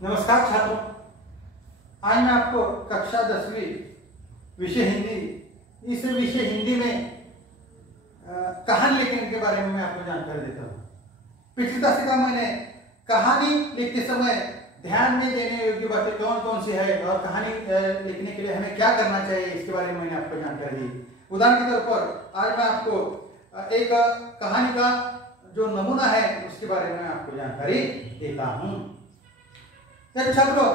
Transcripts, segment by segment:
नमस्कार छात्रों, आज मैं आपको कक्षा 10वीं विषय हिंदी इस विषय हिंदी में कहानी लिखने के बारे में मैं आपको जानकारी देता हूँ। पिछली दशक मैंने कहानी लिखते समय ध्यान में देने योग्य बातें कौन कौन सी है और कहानी लिखने के लिए हमें क्या करना चाहिए इसके बारे में मैंने आपको जानकारी दी। उदाहरण के तौर पर आज मैं आपको एक कहानी का जो नमूना है उसके बारे में आपको जानकारी देता हूँ। छात्रों,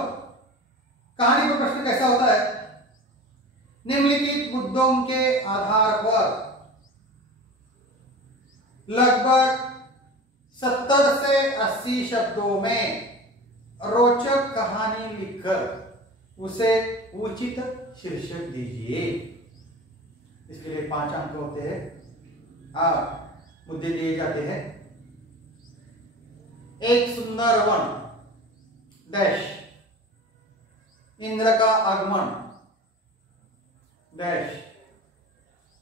कहानी का प्रश्न कैसा होता है? निम्नलिखित मुद्दों के आधार पर लगभग 70 से 80 शब्दों में रोचक कहानी लिखकर उसे उचित शीर्षक दीजिए। इसके लिए 5 अंक होते हैं। मुद्दे दिए जाते हैं। एक सुंदर वन डैश, इंद्र का आगमन डैश,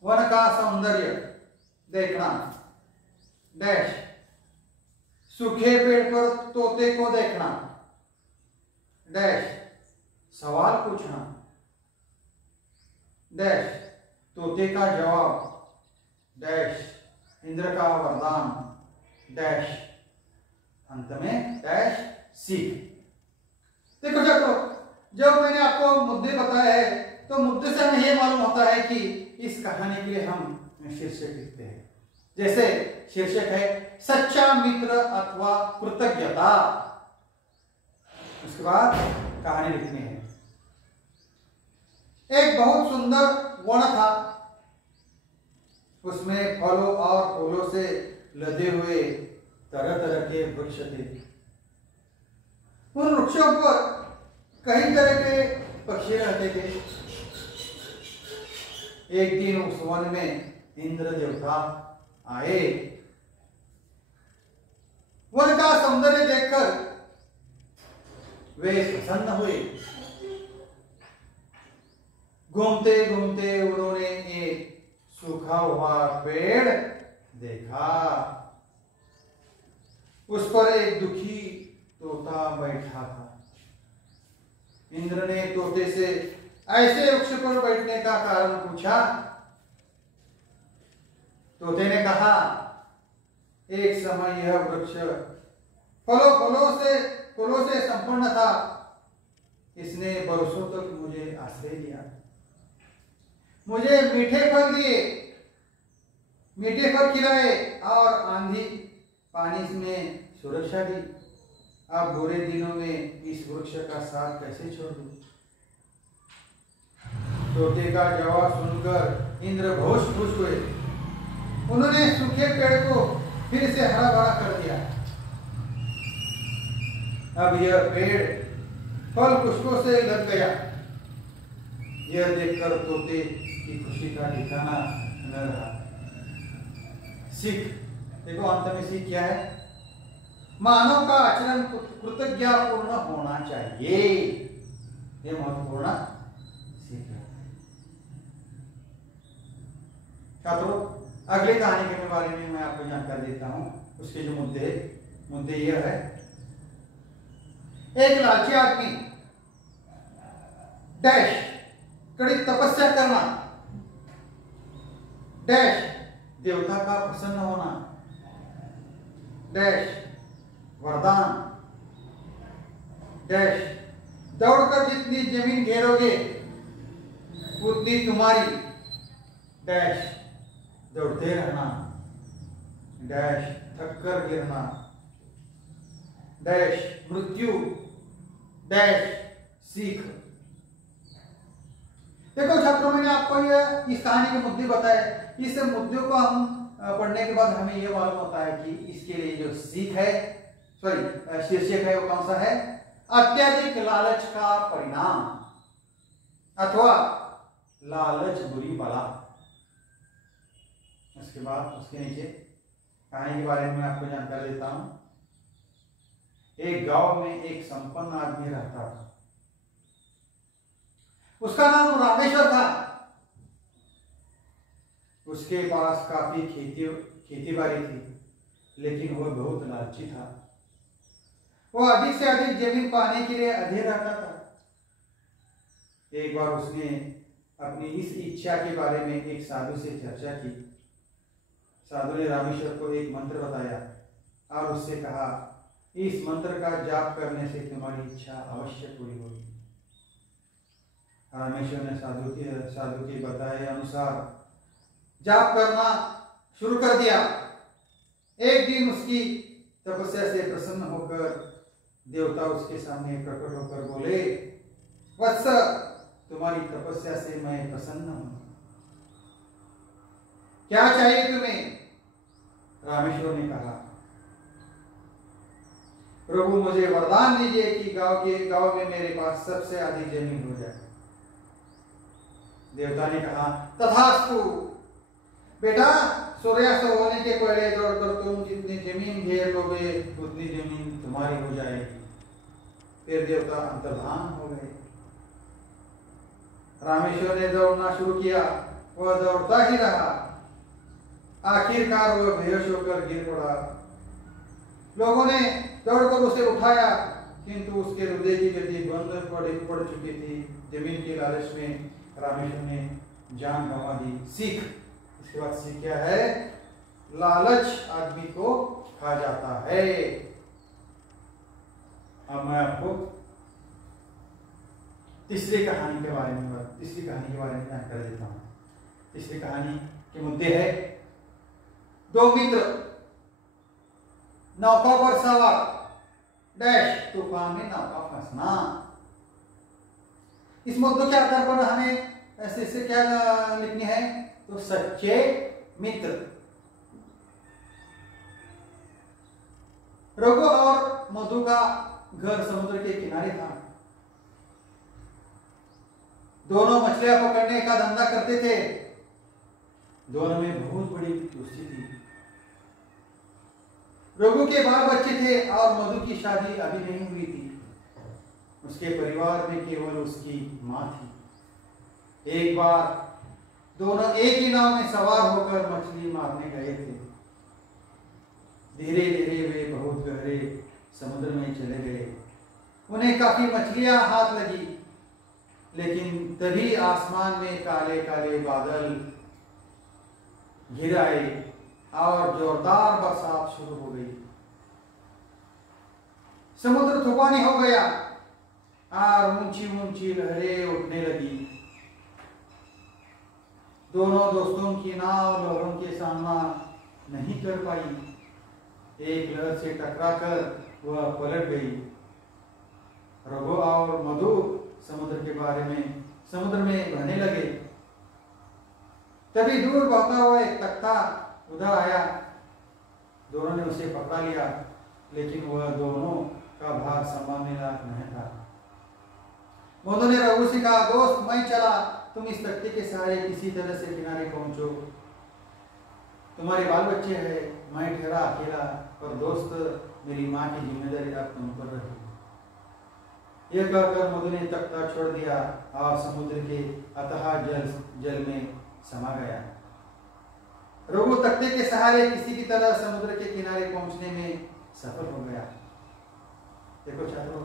वन का सौंदर्य देखना डैश, सूखे पेड़ पर तोते को देखना डैश, सवाल पूछना डैश, तोते का जवाब डैश, इंद्र का वरदान डैश, अंत में डैश सीख। देखो छात्रों, जब मैंने आपको मुद्दे बताए हैं तो मुद्दे से हमें यह मालूम होता है कि इस कहानी के लिए हम शीर्षक लिखते हैं। जैसे शीर्षक है सच्चा मित्र अथवा कृतज्ञता। उसके बाद कहानी लिखनी है। एक बहुत सुंदर वन था, उसमें फलों और फूलों से लदे हुए तरह तरह के वृक्ष थे। उन वृक्षों पर कई तरह के पक्षी रहते थे। एक दिन उस वन में इंद्र देवता आए। वन का सौंदर्य देखकर वे प्रसन्न हुए। घूमते घूमते उन्होंने एक सूखा हुआ पेड़ देखा। उस पर एक दुखी तोता बैठा था। इंद्र ने तोते से ऐसे वृक्ष पर बैठने का कारण पूछा। तोते ने कहा, एक समय यह वृक्ष फलों से संपन्न था। इसने बरसों तक मुझे आश्रय दिया, मुझे मीठे फल दिए, मीठे फल खिलाए और आंधी पानी में सुरक्षा दी। अब बुरे दिनों में इस वृक्ष का साथ कैसे छोड़ दूं? तोते का जवाब सुनकर इंद्र बहुत खुश हुए। उन्होंने सूखे पेड़ को फिर से हरा भरा कर दिया। अब यह पेड़ फल पुष्पों से लग गया। यह देखकर तोते की खुशी का ठिकाना न रहा। सीख देखो, अंत में सीख क्या है? मानव का आचरण कृतज्ञतापूर्ण होना चाहिए। यह महत्वपूर्ण सीख है। छात्रों, अगली कहानी के बारे में मैं आपको जानकारी देता हूं। उसके जो मुद्दे यह है। एक लालची आदमी डैश कड़ी तपस्या करना डैश, देवता का प्रसन्न होना डैश, वरदान डैश, दौड़कर जितनी जमीन घेरोगे उतनी तुम्हारी डैश, दौड़ते रहना डैश, थककर गिरना डैश, मृत्यु डैश, सीख। देखो छात्रों, मैंने आपको इस कहानी के मुद्दे बताए। इस मुद्दों को हम पढ़ने के बाद हमें यह मालूम होता है कि इसके लिए जो सीख है, शीर्षक है, वो कौन सा है? अत्यधिक लालच का परिणाम अथवा लालच बुरी बला। उसके बाद उसके नीचे कहानी के बारे में मैं आपको जानकारी देता हूं। एक गांव में एक संपन्न आदमी रहता था। उसका नाम रामेश्वर था। उसके पास काफी खेती बाड़ी थी, लेकिन वह बहुत लालची था। वो अधिक से अधिक जमीन पाने के लिए अधीर रहता था। एक बार उसने अपनी इस इच्छा के बारे में एक साधु से चर्चा की। साधु ने रामेश्वर को एक मंत्र बताया और उससे कहा, इस मंत्र का जाप करने से तुम्हारी इच्छा अवश्य पूरी होगी। रामेश्वर ने साधु के बताए अनुसार जाप करना शुरू कर दिया। एक दिन उसकी तपस्या से प्रसन्न होकर देवता उसके सामने प्रकट होकर बोले, वत्स, तुम्हारी तपस्या से मैं प्रसन्न हूं, क्या चाहिए तुम्हें? रामेश्वर ने कहा, प्रभु मुझे वरदान दीजिए कि गांव में मेरे पास सबसे अधिक जमीन हो जाए। देवता ने कहा, तथास्तु बेटा, सूर्यास्त होने के पहले दौड़कर तुम जितनी जमीन घेर लोगे उतनी जमीन तुम्हारी हो जाएगी। फिर देवता अंतर्धान हो गए। रामेश्वर ने दौड़ना शुरू किया। वह दौड़ता ही रहा। आखिरकार वह बेहोश होकर गिर पड़ा। लोगों ने दौड़कर उसे उठाया, किंतु उसके हृदय की गति बंद पड़ चुकी थी। जमीन के लालच में रामेश्वर ने जान गंवा दी। सीख, इसके बाद सीख क्या है? लालच आदमी को खा जाता है। अब मैं आपको तीसरी कहानी के बारे में जानकारी देता हूं। तीसरी कहानी के मुद्दे है, दो मित्र नौका पर सवार, डैश तूफान में नौका फंसना। इस मुद्दों के आधार पर हमें ऐसे क्या लिखनी है? तो सच्चे मित्र। रघु और मधु का घर समुद्र के किनारे था। दोनों मछलियां पकड़ने का धंधा करते थे। दोनों में बहुत बड़ी दोस्ती थी। रघु के बाल बच्चे थे और मधु की शादी अभी नहीं हुई थी। उसके परिवार में केवल उसकी मां थी। एक बार दोनों एक ही नाव में सवार होकर मछली मारने गए थे। धीरे धीरे वे बहुत गहरे समुद्र में चले गए। उन्हें काफी मछलियां हाथ लगी, लेकिन तभी आसमान में काले काले बादल घिर आए और जोरदार बरसात शुरू हो गई। समुद्र तूफानी हो गया और ऊंची ऊंची लहरें उठने लगी। दोनों दोस्तों की नाव लहरों के सामना नहीं कर पाई। एक लहर से टकराकर वह पलट गई। रघु और मधु समुद्र में बहने लगे। तभी दूर बहता हुआ एक तख्ता उधर आया। दोनों ने उसे पकड़ा लिया, लेकिन वह दोनों का भाग संभालने लायक नहीं था। मधु ने रघु से कहा, दोस्त मैं चला, तुम इस तख्ते के सहारे किसी तरह से किनारे पहुंचो। तुम्हारे बाल बच्चे हैं, मैं ठहरा अकेला, और दोस्त मेरी माँ की जिम्मेदारी अब तुम पर रही। यह कहकर मधु ने तख्ता छोड़ दिया और समुद्र के अथाह जल में समा गया। रघु तख्ते के सहारे किसी की तरह समुद्र के किनारे पहुंचने में सफल हो गया। देखो छात्रों,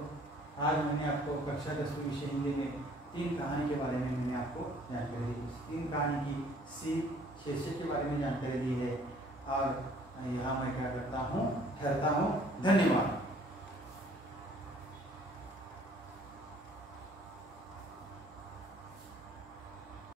आज मैंने आपको कक्षा 10वीं विषय हिंदी में 3 कहानी के बारे में मैंने आपको जानकारी दी। 3 कहानी की सीख, शीर्षक के बारे में जानकारी दी है। और यहाँ मैं क्या करता हूँ, ठहरता हूँ। धन्यवाद।